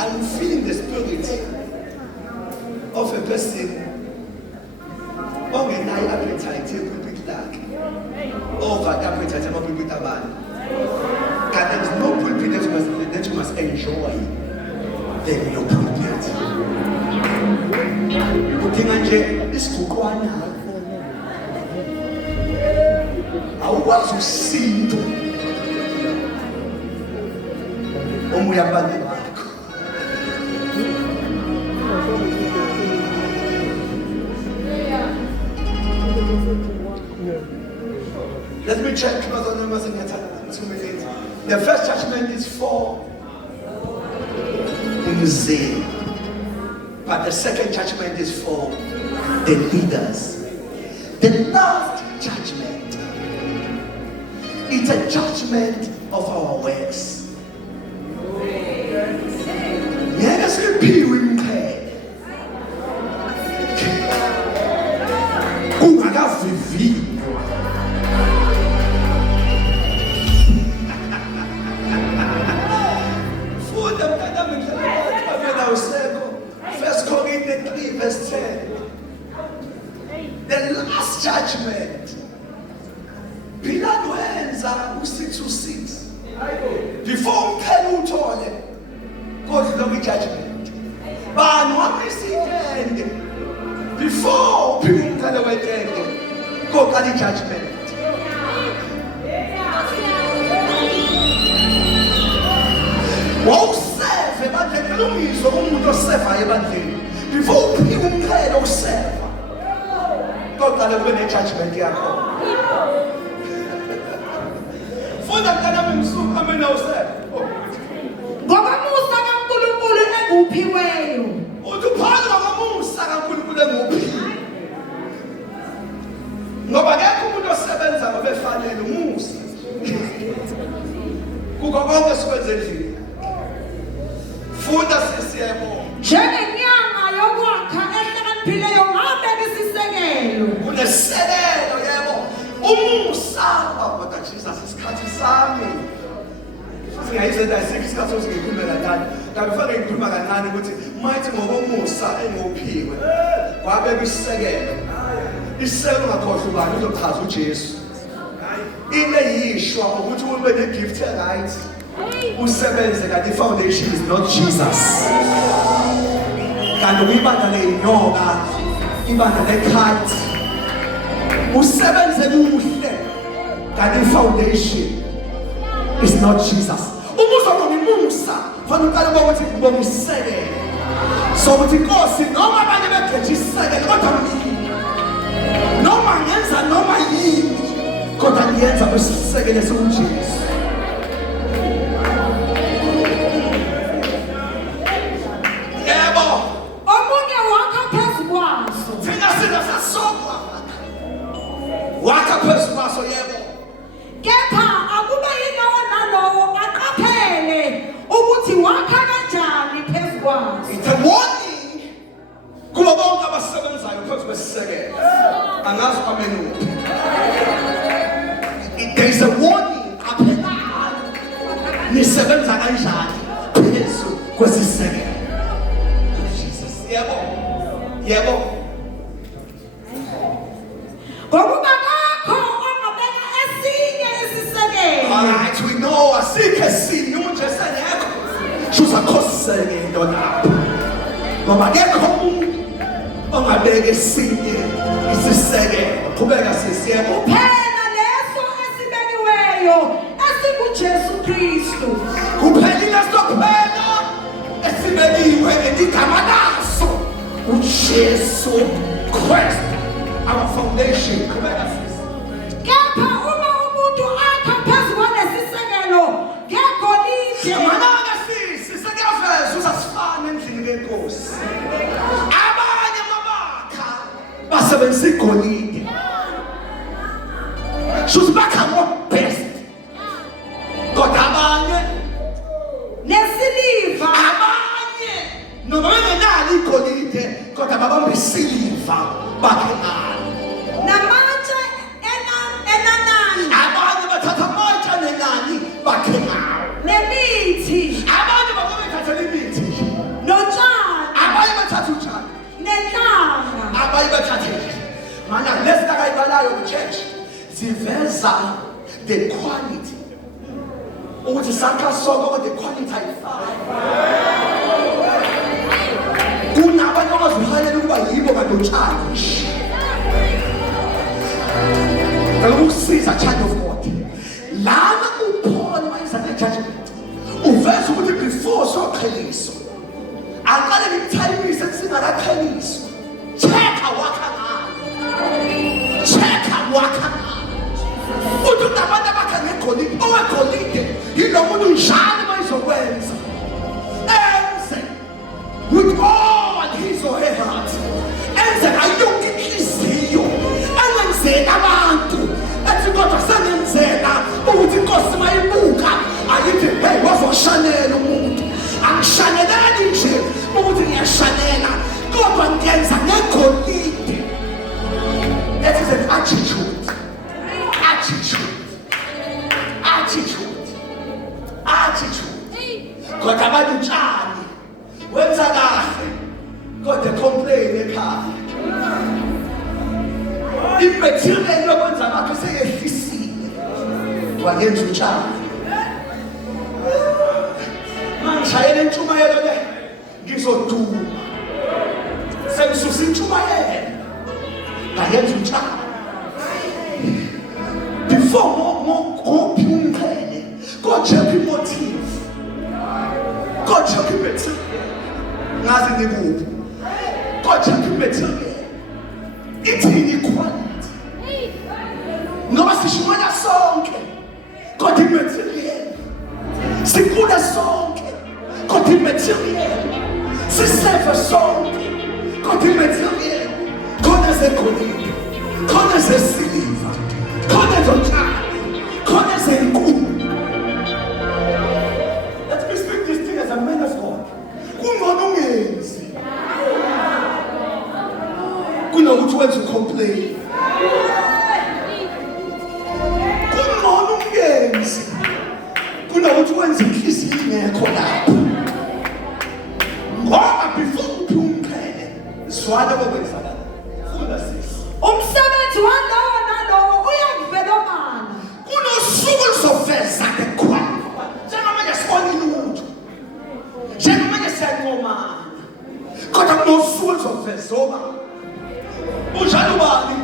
I'm feeling the spirit of a person ongenayo appetite yepulpit lakhe over appetite amapulpit abantu. There is no pulpit that you must enjoy than your pulpit. Udinga nje isigukwana awukwazi usinto omoya abantu bakho. Let me check 2 minutes. The first judgment is for Mzee, but the second judgment is for the leaders. The last judgment, it's a judgment of our works. Yes, First Corinthians 3 verse 10. The last judgment. Pilate wenza u626. Before uphela uthole kodwa lo judgment. Bani wamisitende. Before uphela umthele wetende kodwa li judgment. Wawuseve ebandleni kulungiswa umuntu osevayo ebandleni before uphike umqhele oseva kodwa kube ne-judgment yakho. Funda mntanami msuka mina useva ngoba musa kaNkulunkulu enguphiweyo. Uthi phakathi kwamusa kaNkulunkulu enguphiwe ngoba akekho umuntu osebenza ngobefanele umusa kukho konke sikwenze endlini. Funda sisiyebo njengenyanga yokwakha ehlakaniphileyo ngabeka isisekelo. Kunesekelo yebo umusa kodwa Jesus isikhathi sami singayizenda isikhathi sokukhuluma kancane kanti fanele ngikhuluma kancane ukuthi mighty ngokomusa engophiwe kwabeka isisekelo. Isisekelo ngakhohlwa ubani uzochaza uJesu. Into eyishwa ukuthi ube ne-gift right usebenze kanti i-foundation is not Jesus. Kanti uyibanda leyinyoka ibanda lekhathi usebenze kuhle kanti i-foundation is not Jesus. Umusa ngomusa fanele uqale ukuthi ngomusekele so ukuthi Nkosi noma abanye bekhethe isisekelo kodwa noma ngenza noma yini kodwa ngiyenza besisekele sokuJesu. Wakha phezu kwaso yebo. Kepha akube yilowo nalowo aqaphele ukuthi wakha kanjani phezu kwaso. It's a warning kuba bonke abasebenzayo phezu kwesisekelo. Angazi kwamenu. There is a warning qaphela. Nisebenza kanjani phezu kwesisekelo. Jesus yebo. Yebo. Alright, we know asikho esinye umuntu esengekho shuza khoseke into lapho ngoba akekho umuntu ongabeka esinye isisekelo. Qhubeka sisiyebo kuphela leso esibekiweyo esikuJesu Kristu. Kuphela leso kuphela esibekiwe igama laso uJesu Christ our foundation. Qhubeka sisi. Kepha uma umuntu akha phezu kwalesisekelo ngegolide Manaka sisi sekuyaveza usasifana endlini kaNkosi. Abanye mabakha basebenzisa igolide. Shuthi bakha ngo best kodwa abanye nesiliva abanye noma bengenalo igolide kodwa babambe isiliva bakhe ngalo namatshe enanani abanye bathatha amatshe nenani bakhe ngawo nemithi abanye bathatha imithi notshani abanye bathatha utshani nenhlanga abanye bathathe mana lesitakayibalaayo ku-church ziveza the quality ukuthi sakha sonke the quality ayifani kunabanye abazihalela ukuba yibo kanti utshani ngicela ukusiza child of God lana uPaul mayisa ne-judgment uveza ukuthi before soqheliso aqale ngimthayimise singakaqheliswa check-a wakha uthi abantu abakha ngegolide owegolide yilo muntu njalo mayizokwenza enze with all his or her heart enze ayonke inhliziyo engenzeli abantu ethi kodwa sengenzela ukuthi inkosi mayibuka ayithi hey wazoshanela umuntu angishanelani nje ukuthi ngiyashanela kodwa ngenza ngegolide. That is an attitude. Kodwa abantu utshani wenza kahle kodwa complain ekhaya imaterial yokwenza bakho seyehlisile wangenza utshani mangishayela intshumayelo le ngizoduma sengisusa intshumayelo ngayenza utshani before ngophi umqhele kocheck imotive kocheck imaterial ngazi nikuphi kocheck imaterial ithini equality ngoba sishumana sonke kodwa imaterial sikule sonke kodwa imaterial sisefe sonke kodwa imaterial khona zegolide khona zesiliva khona zotshani khona zenkulu. Let me speak this thing as a man of God. Kungcono ungenzi kunokuthi wenze ucomplain. Kungcono ungenzi kunokuthi wenze inhliziyo ingekho lapho ngoba before uphumqele swala bokwenzakala funda sisi umsebenzi walowo nalowo uyakuvelomana kunosuku lizoveza ngekhwala njengamanje sibonile umuntu njengamanje siyancomana kodwa kunosuku lizoveza oba unjalo bani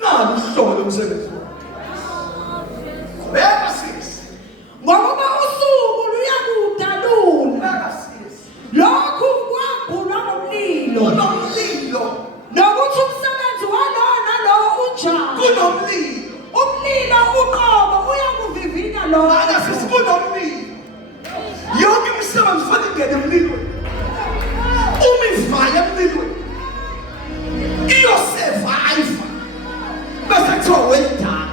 nalo uhlobo lomsebenzi beka sisi ngoba usuku luyakudalula beka sisi lokhu kwambulwa ngomlilo kunomlilo nokuthi umsebenzi walowo nalowo unjani kunomlilo umlilo uqobo uyakuvivinya lokho anga sisi kunomlilo yonke imisebenzi fanele ingene emlilweni uma ivala emlilweni iyosurvive bese kuthiwa well done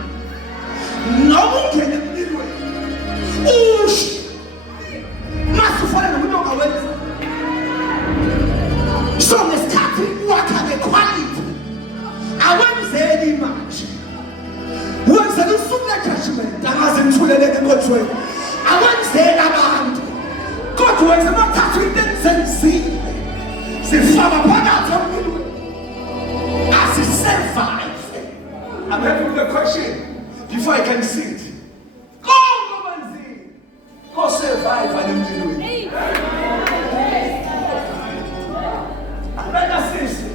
noma ungene emlilweni usho masufana nomuntu ongawenza so ngesikhathi wakha ngequality awenzeli manje wenzela usuku le-judgment angaze ngithuleleke enkonzweni awenzeli abantu kodwa wenza amathathu into ezenzile zifaka phakathi emlilweni asisurvive. I'm having the question before I can see it. Go survive emlilweni. Abeka sisi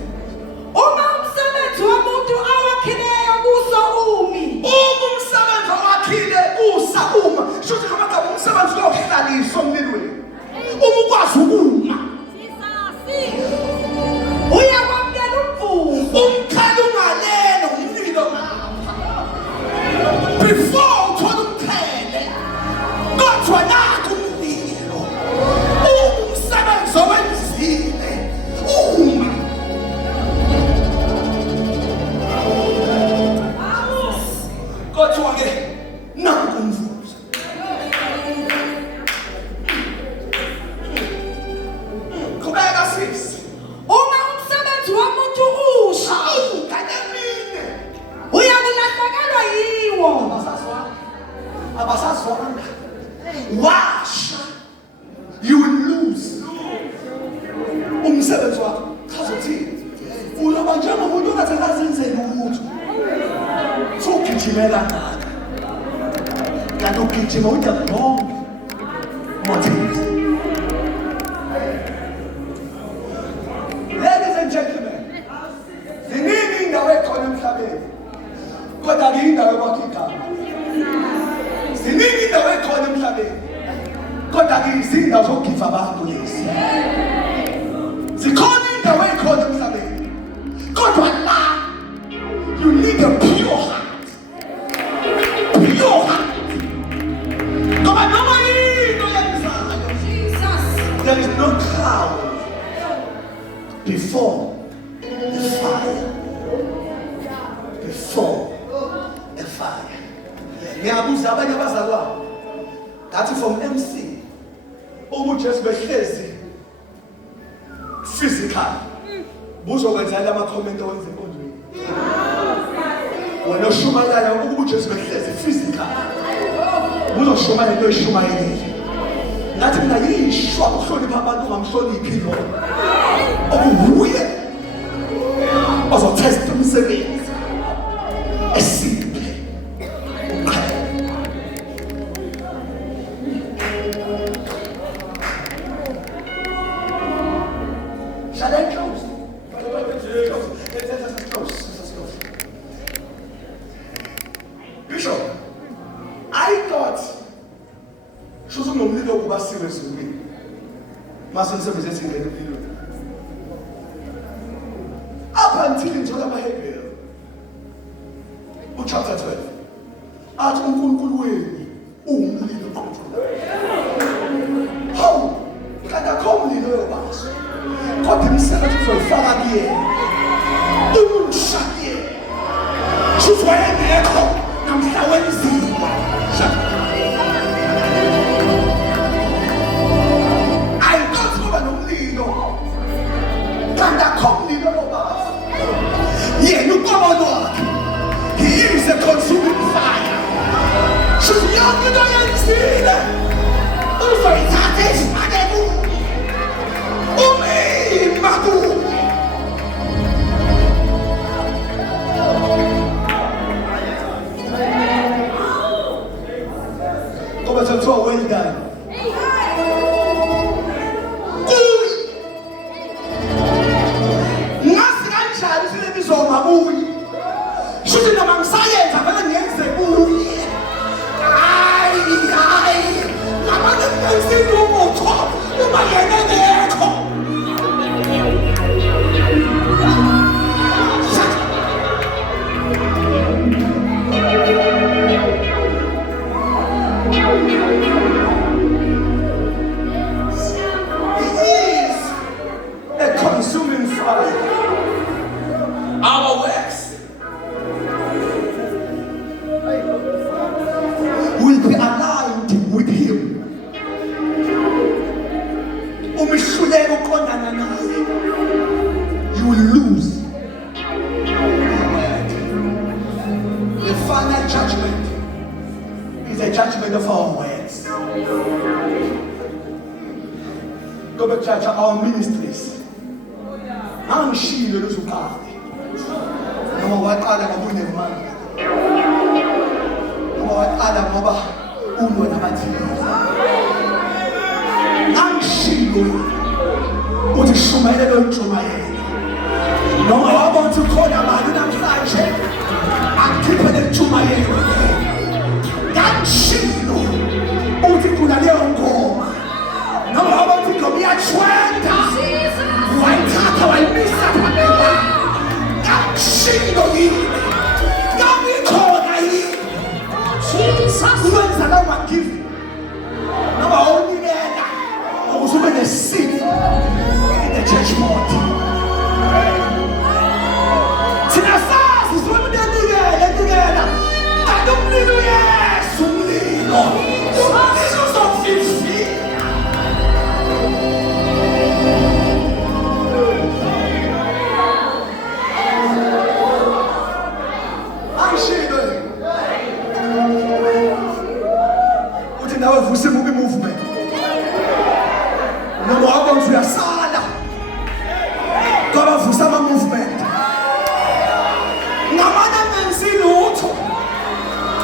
uma umsebenzi womuntu awakhileyo kuso umi umsebenzi owakhile kusa uma shothi kamagaba umsebenzi lokuhlaliswa emlilweni uma ukwazi ukuma uyakwamukela umvuzo umkhalo ungalelo umlilo ngapha before uthola umkhele kodwa nakho umlilo umsebenzi owenzile uma kodwa ke nakho umvuzo abasazwana. Washa, you will lose. Umsebenzi wakho chaza uthini? Uyoba njengomuntu ongathi azenzele ukuthi sugijimela ngaka. Kanti ugijima with the wrong motives. Ladies and gentlemen, ziningi indawo ekhona emhlabeni kodwa-ke indawo yokwakha igama. Ziningi indawo ekhona emhlabeni kodwa-ke izindawo zokugiva abantu lezi. Zikhona indawo ekhona emhlabeni kodwa la you need a pure heart. Pure heart. Ngoba noma yini oyenzayo, there is no cloud before the fire. Before the fire. Ngiyabuza abanye abazalwane ngathi from MC ubujesu behlezi physical buzokwenzela ama-comment owenza enkondlweni. Wena oshumayelayo ubujesu behlezi physical buzoshumayela into oyishumayelile. Ngathi mina yishwa ukuhlonipha abantu ungamhloniphi lo okuwuye ozothesta umsebenzi esimple. Shall I close? Let's close. Bishop, I thought shuthi unomlilo kubasiwe ezulwini mase umsebenzi esingena emlilweni. Up until ngithola amaHebrew chapter 12 athi uNkulunkulu wenu uwumlilo oqothulayo. Hawu, kanti akho umlilo yobasha kodwa imisebenzi uzoyifaka kuyena umusha kuyena shuthi wayengekho namhla wenziwa. Yena uqobo wakhe, he is a consuming fire. Shuthi yonke into oyenzile uzoyithatha ezifake kuye umima kuye. Ngoba sekuthiwa well done. Shuthi noma ngisayenza vele ngiyenze kuye. Hayi, nabantu benzile ubutho uma yena engekho. He is a consuming fire. Our works will be aligned with him. Umihluleka uqondana naye, you will lose. The final judgment is a judgment of our words. Go back to our ministries. Angishilo lozukade. Noma waqala ngoba unemali. Noma waqala ngoba unona bathile. Angishilo uthi shumayela lontshumayela. Noma wabona ukhona abantu namhlanje akukhiphe lentshumayelo. Angishilo uthi kuna leyo ngoma. Noma wabona ingoma iyachwenda. Wayithatha wayimisa phambili. Angishilo yini. Ngikhona yini. Jesus. Uwenza lawo magive. Noma awunikela. Uzube ne-seat in the church board. Thina sazi sizobe unikela. Kanti umlilo Yesu umlilo. Umlilo uzofifia. Angishilo. nawe vuse mubi movement. Noma waba nje uyasala. Ngoba vusa ama movement. Ngamana mensilutho.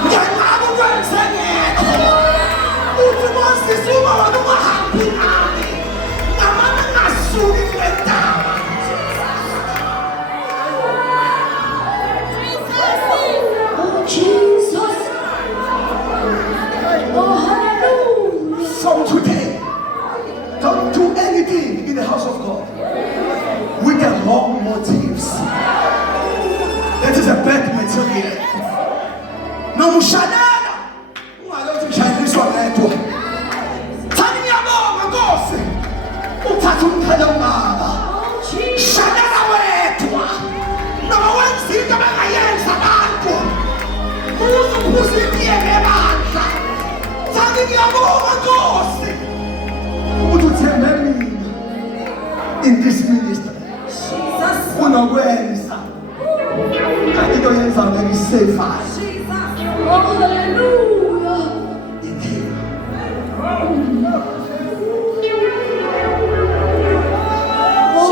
Ngiyaqala ukwenza ngekho. Uthi masisuma wona ungahambi nami. Ngamana ngasuki kwentaba. Jesus. Oh, hallelujah. From today, don't do anything in the house of God with the wrong motives. That is a bad material. No mushanana. Ungalothi mshayiswa ngedwa. Thani ngiyabonga Nkosi. Uthatha umthelo ngaba. Shanana wedwa. Noma wenza into abangayenza abantu. Uzuphuza intiyeke ebandla. Thani ngiyabonga Nkosi. Ukuthi uthembe mina in this ministry. Jesus. Unokwenza. Kanti into yenza ngisafe. Oh, hallelujah. In him. Oh,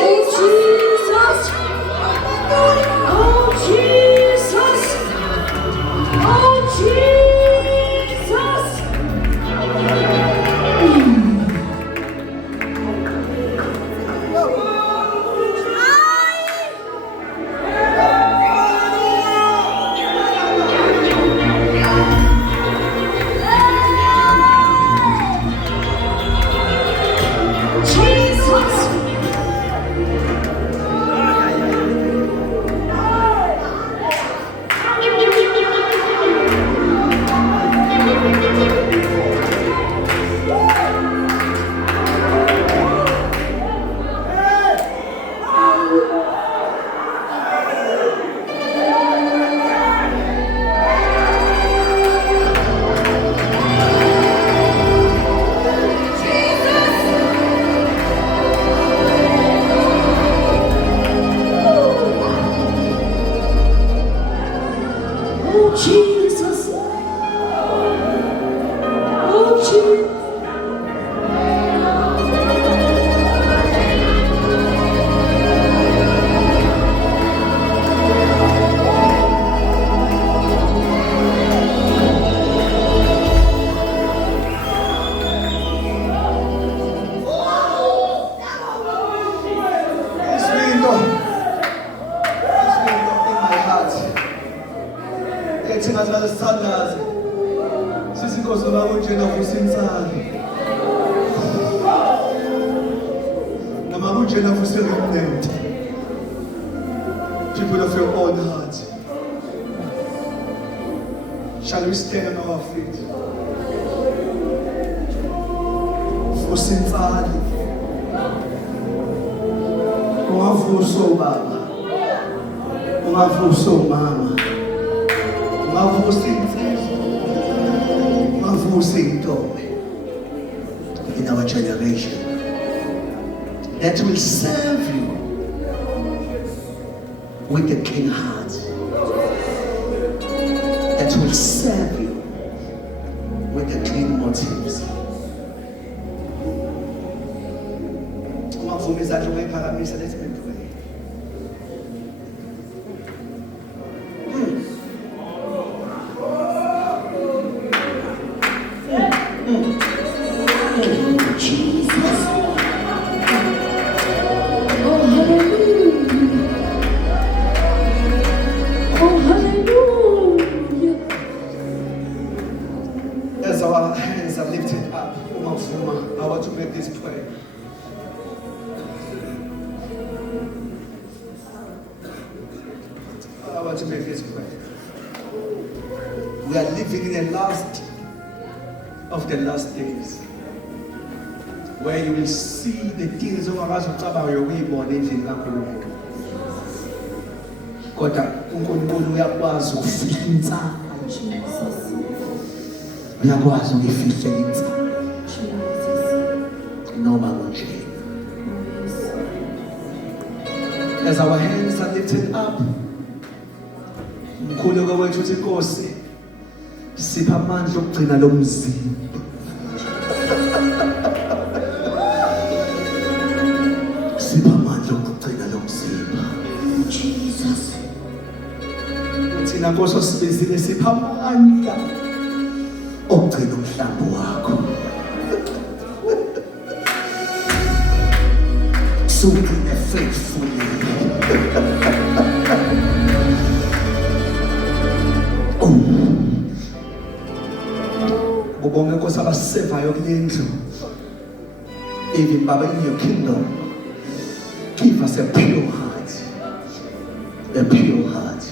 Jesus. Oh, Jesus. Oh, Jesus. Jesus. Oh, Jesus. Oh, Jesus. This window in my heart. Ethi ngathi sithandaze. Sisi Nkosi baba njena vusa insali. Noma kunjena vusa remnant. People of your own heart. Shall we stand on our feet? Vusa insali. Ungavusa ubaba. Ungavusa umama. Ungavusa insizwa. Ungavusa intombi. In our generation that will serve you with a clean heart, that will serve you with the clean motives. Ungavumi izandla ungayiphakamisa, let me pray. Jesus. Oh, hallelujah. Oh, hallelujah. As our hands are lifted up, Umavuma, I want to make this prayer. I want to make this prayer. We are living in the last of the last days, where you will see the things ongakazucabanga yokuyibona endlini kaNkulunkulu. Kodwa uNkulunkulu uyakwazi ukufihla insana. Uyakwazi ukufihla insana. Noma kunjani. As our hands are lifted up, mkhulu wethu uthi Nkosi sipha amandla okugcina lo mzimba. thina Nkosi osibizile sipha amandla okugcina umhlambi wakho. Sugcine faithfully. Ubonge Nkosi abasevayo kulendlu. Even Baba, in your kingdom, give us a pure heart, a pure heart,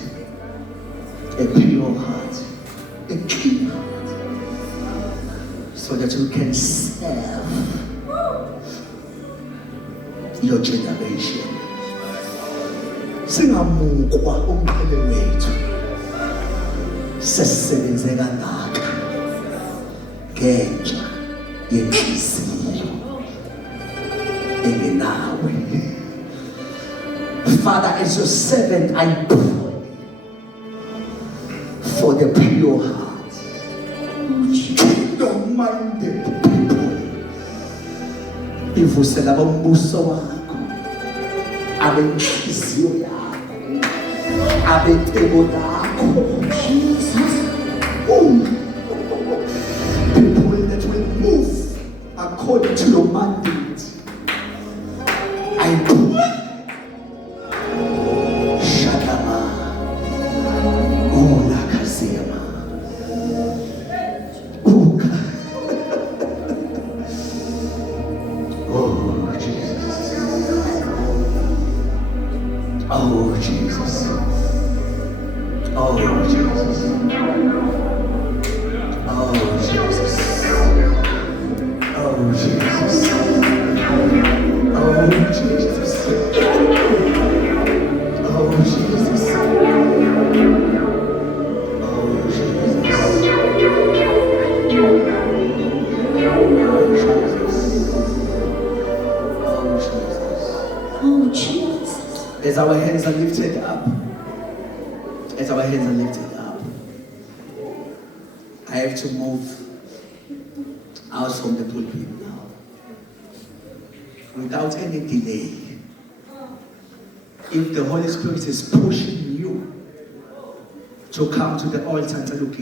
a pure heart, a clean heart, so that we can serve your generation. Singamukwa umqhele wethu sesisebenze kangaka ngenxa yenhliziyo engenawe. Father, as your servant, I pray for the pure heart, kingdom-minded people. Ivusela bombuso wakho, abenhliziyo yakho, abecebo lakho. People that will move according to your mandate. I pray. Shadama. Oh, Lakazema. Oh, Jesus. Oh, Jesus. Oh, Jesus. Oh, Jesus. Oh, Jesus. Oh, Jesus. Oh, Jesus. Oh, Jesus. As our hands are lifted up, I have to move out from the pulpit now. Without any delay. If the Holy Spirit is pushing you to come to the altar and say, look,